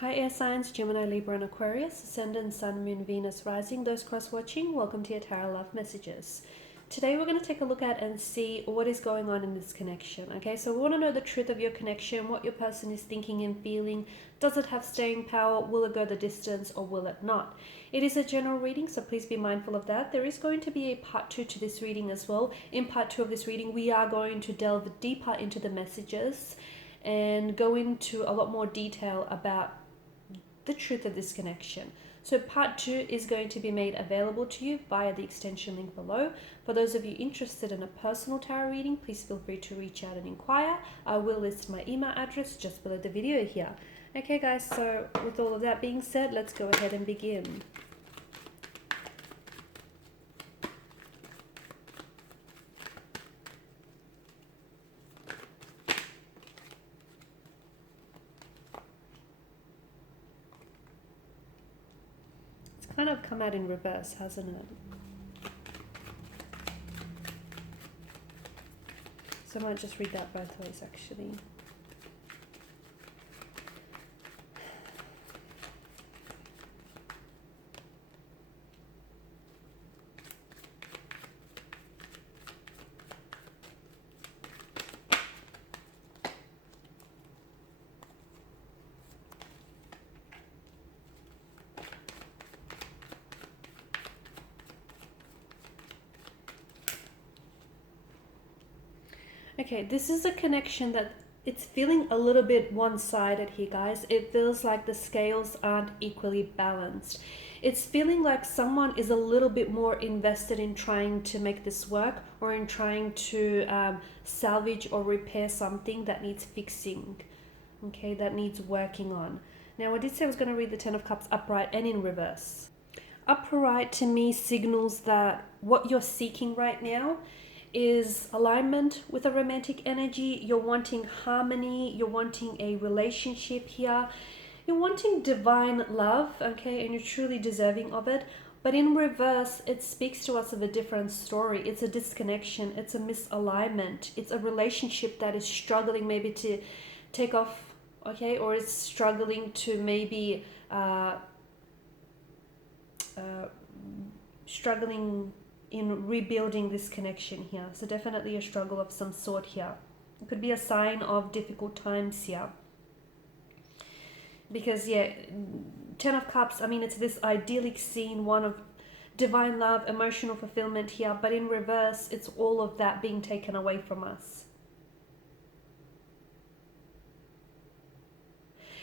Hi air signs, Gemini, Libra and Aquarius, Ascendant, Sun, Moon, Venus, Rising. Those cross-watching, welcome to your Tarot Love Messages. Today we're going to take a look at and see what is going on in this connection. Okay, so we want to know the truth of your connection, what your person is thinking and feeling. Does it have staying power? Will it go the distance or will it not? It is a general reading, so please be mindful of that. There is going to be a part 2 to this reading as well. In part 2 of this reading, we are going to delve deeper into the messages and go into a lot more detail about the truth of this connection. So part 2 is going to be made available to you via the extension link below. For those of you interested in a personal tarot reading, please feel free to reach out and inquire. I will list my email address just below the video here. Okay guys, so with all of that being said, let's go ahead and begin. Kind of come out in reverse, hasn't it? So I might just read that both ways actually. Okay, this is a connection that it's feeling a little bit one-sided here, guys. It feels like the scales aren't equally balanced. It's feeling like someone is a little bit more invested in trying to make this work or in trying to salvage or repair something that needs fixing, okay, that needs working on. Now, I did say I was going to read the Ten of Cups upright and in reverse. Upright to me signals that what you're seeking right now is alignment with a romantic energy. You're wanting harmony, you're wanting a relationship here, you're wanting divine love, okay, and you're truly deserving of it. But in reverse, it speaks to us of a different story. It's a disconnection, it's a misalignment, it's a relationship that is struggling maybe to take off, okay, or is struggling to maybe struggling in rebuilding this connection here. So definitely a struggle of some sort here. It could be a sign of difficult times here. Because yeah, Ten of Cups, I mean, it's this idyllic scene, one of divine love, emotional fulfillment here, but in reverse, it's all of that being taken away from us.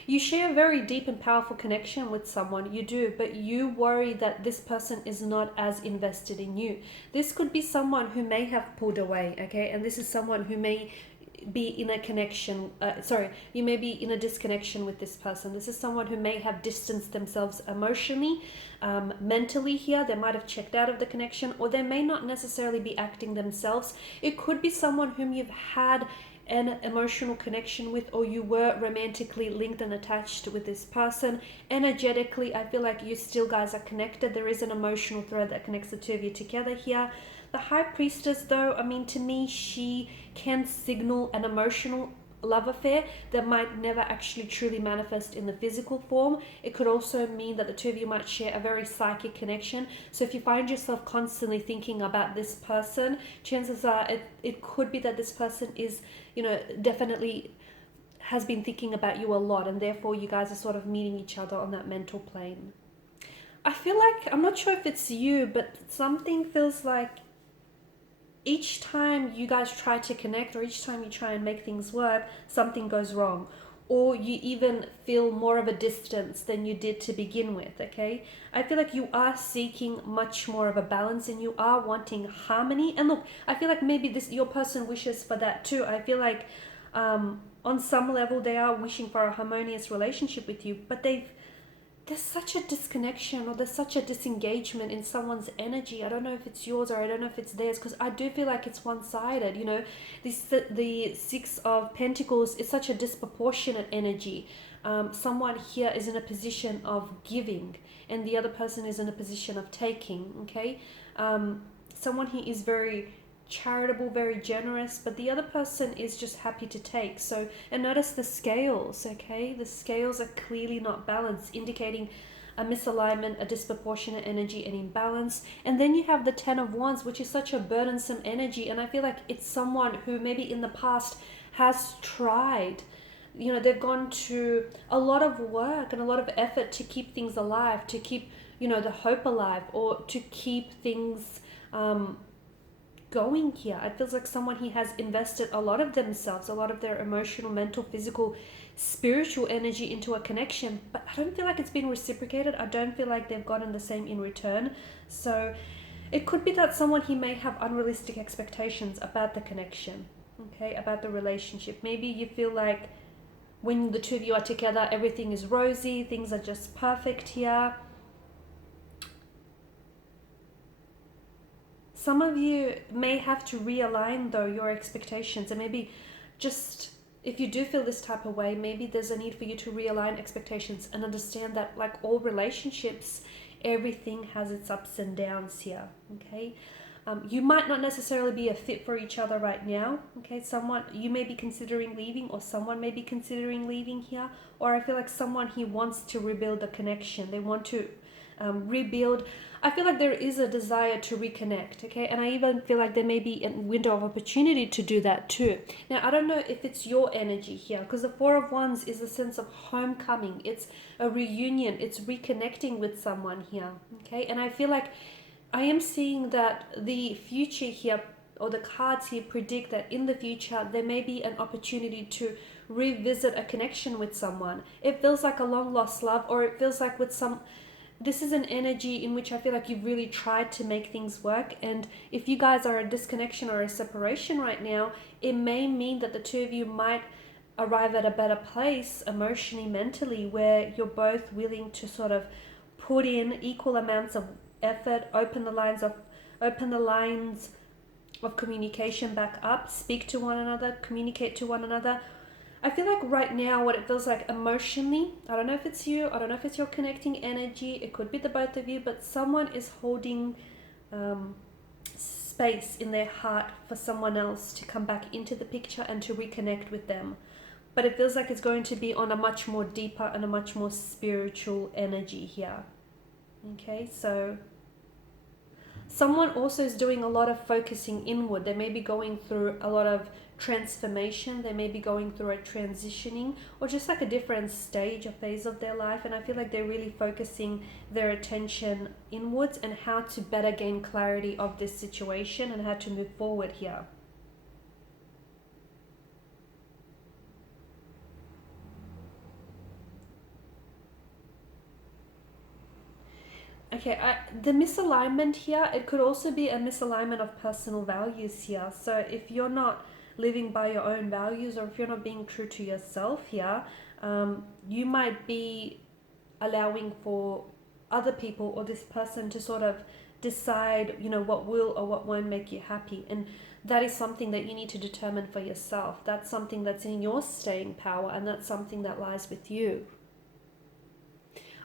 You share a very deep and powerful connection with someone, you do, but you worry that this person is not as invested in you. This could be someone who may have pulled away, okay? And this is someone who may be in a connection, you may be in a disconnection with this person. This is someone who may have distanced themselves emotionally, mentally here. They might have checked out of the connection, or they may not necessarily be acting themselves. It could be someone whom you've had an emotional connection with, or you were romantically linked and attached with this person. Energetically, I feel like you still guys are connected. There is an emotional thread that connects the two of you together here. The High Priestess, though, I mean, to me, she can signal an emotional love affair that might never actually truly manifest in the physical form. It could also mean that the two of you might share a very psychic connection. So if you find yourself constantly thinking about this person, chances are it could be that this person is, you know, definitely has been thinking about you a lot, and therefore you guys are sort of meeting each other on that mental plane. I feel like, I'm not sure if it's you, but something feels like each time you guys try to connect, or each time you try and make things work, something goes wrong, or you even feel more of a distance than you did to begin with, okay? I feel like you are seeking much more of a balance, and you are wanting harmony. And look, I feel like maybe your person wishes for that too. I feel like on some level they are wishing for a harmonious relationship with you, but there's such a disconnection, or there's such a disengagement in someone's energy. I don't know if it's yours, or I don't know if it's theirs, because I do feel like it's one-sided, you know. The Six of Pentacles is such a disproportionate energy. Someone here is in a position of giving, and the other person is in a position of taking, okay? Someone here is very charitable, very generous, but the other person is just happy to take. So, and notice the scales, okay? The scales are clearly not balanced, indicating a misalignment, a disproportionate energy and imbalance. And then you have the 10 of Wands, which is such a burdensome energy. And I feel like it's someone who maybe in the past has tried, you know, they've gone to a lot of work and a lot of effort to keep things alive, to keep, you know, the hope alive, or to keep things going here. It feels like someone he has invested a lot of themselves, a lot of their emotional, mental, physical, spiritual energy into a connection, but I don't feel like it's been reciprocated. I don't feel like they've gotten the same in return. So it could be that someone he may have unrealistic expectations about the connection, okay, about the relationship. Maybe you feel like when the two of you are together, everything is rosy, things are just perfect here. Some of you may have to realign though your expectations, and maybe just, if you do feel this type of way, maybe there's a need for you to realign expectations and understand that, like all relationships, everything has its ups and downs here, okay? You might not necessarily be a fit for each other right now, okay? Someone, you may be considering leaving, or someone may be considering leaving here, or I feel like someone, he wants to rebuild the connection. They want to rebuild. I feel like there is a desire to reconnect, okay? And I even feel like there may be a window of opportunity to do that too. Now, I don't know if it's your energy here, because the Four of Wands is a sense of homecoming. It's a reunion. It's reconnecting with someone here, okay? And I feel like I am seeing that the future here, or the cards here predict that in the future, there may be an opportunity to revisit a connection with someone. It feels like a long lost love, or it feels like with some, this is an energy in which I feel like you've really tried to make things work. And if you guys are a disconnection or a separation right now, it may mean that the two of you might arrive at a better place emotionally, mentally, where you're both willing to sort of put in equal amounts of effort, open the lines of communication back up, speak to one another, communicate to one another. I feel like right now what it feels like emotionally, I don't know if it's you, I don't know if it's your connecting energy, it could be the both of you, but someone is holding space in their heart for someone else to come back into the picture and to reconnect with them. But it feels like it's going to be on a much more deeper and a much more spiritual energy here. Okay, so someone also is doing a lot of focusing inward. They may be going through a lot of transformation. They may be going through a transitioning, or just like a different stage or phase of their life. And I feel like they're really focusing their attention inwards and how to better gain clarity of this situation and how to move forward here. Okay, the misalignment here, it could also be a misalignment of personal values here. So if you're not living by your own values, or if you're not being true to yourself here, you might be allowing for other people or this person to sort of decide, you know, what will or what won't make you happy. And that is something that you need to determine for yourself. That's something that's in your staying power, and that's something that lies with you.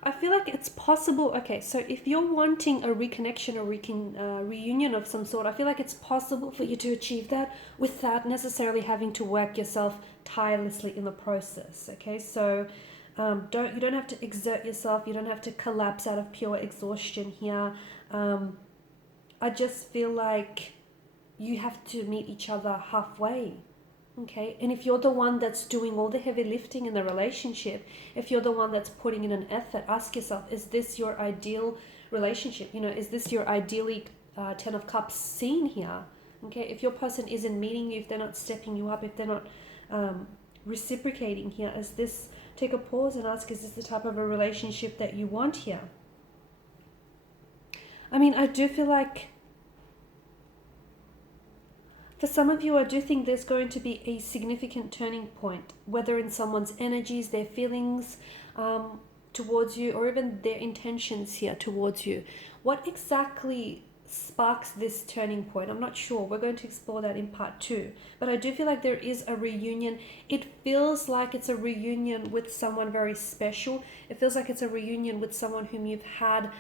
I feel like it's possible. Okay, so if you're wanting a reconnection or reunion of some sort, I feel like it's possible for you to achieve that without necessarily having to work yourself tirelessly in the process. Okay, so you don't have to exert yourself. You don't have to collapse out of pure exhaustion here. I just feel like you have to meet each other halfway. Okay, and if you're the one that's doing all the heavy lifting in the relationship, if you're the one that's putting in an effort, ask yourself, is this your ideal relationship? You know, is this your ideally 10 of cups scene here? Okay, if your person isn't meeting you, if they're not stepping you up, if they're not reciprocating here, is this, take a pause and ask, is this the type of a relationship that you want here? I mean, I do feel like for some of you, I do think there's going to be a significant turning point, whether in someone's energies, their feelings towards you, or even their intentions here towards you. What exactly sparks this turning point? I'm not sure. We're going to explore that in part 2. But I do feel like there is a reunion. It feels like it's a reunion with someone very special. It feels like it's a reunion with someone whom you've had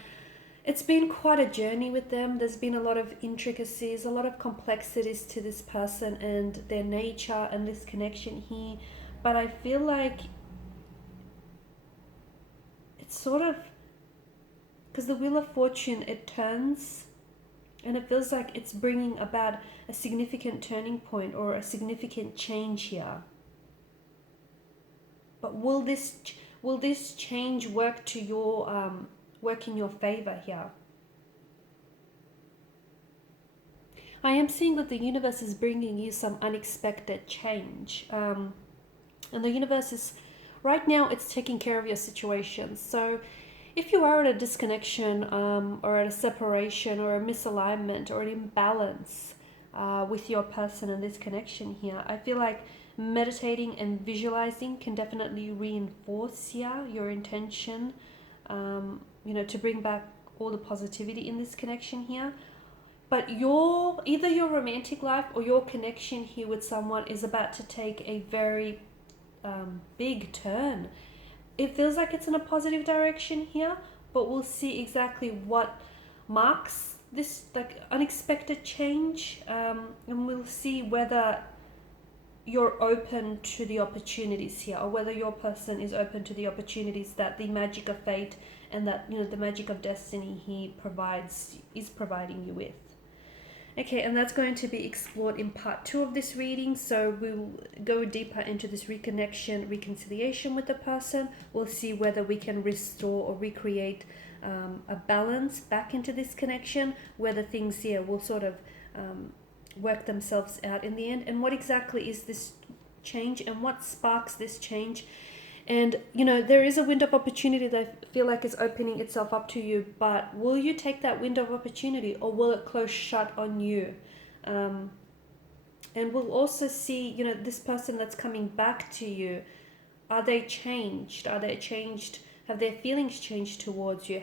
It's been quite a journey with them. There's been a lot of intricacies, a lot of complexities to this person and their nature and this connection here. But I feel like it's sort of, because the Wheel of Fortune, it turns, and it feels like it's bringing about a significant turning point or a significant change here. But will this change work to your work in your favor here? I am seeing that the universe is bringing you some unexpected change, and the universe is right now, it's taking care of your situation. So if you are at a disconnection, or at a separation or a misalignment or an imbalance with your person and this connection here, I feel like meditating and visualizing can definitely reinforce here your intention, to bring back all the positivity in this connection here. But either your romantic life or your connection here with someone is about to take a very big turn. It feels like it's in a positive direction here, but we'll see exactly what marks this like unexpected change, and we'll see whether you're open to the opportunities here, or whether your person is open to the opportunities that the magic of fate and that the magic of destiny he is providing you with. Okay, and that's going to be explored in part 2 of this reading. So we'll go deeper into this reconnection, reconciliation with the person. We'll see whether we can restore or recreate a balance back into this connection, whether things here will sort of work themselves out in the end, and what exactly is this change and what sparks this change. And there is a window of opportunity that I feel like is opening itself up to you, but will you take that window of opportunity, or will it close shut on you? And we'll also see, this person that's coming back to you, are they changed? Have their feelings changed towards you?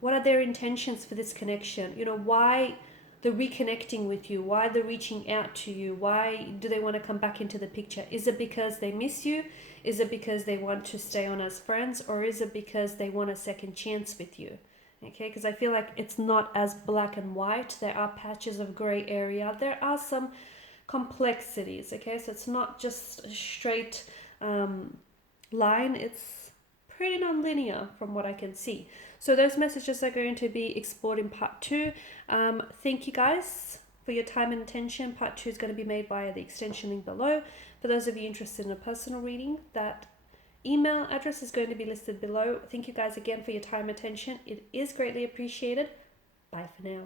What are their intentions for this connection? Why the reconnecting with you? Why the reaching out to you? Why do they want to come back into the picture? Is it because they miss you? Is it because they want to stay on as friends? Or is it because they want a second chance with you? Okay, because I feel like it's not as black and white. There are patches of gray area. There are some complexities, okay? So it's not just a straight line. It's pretty non-linear from what I can see. So those messages are going to be explored in part 2. Thank you guys for your time and attention. Part 2 is going to be made via the extension link below. For those of you interested in a personal reading, that email address is going to be listed below. Thank you guys again for your time and attention. It is greatly appreciated. Bye for now.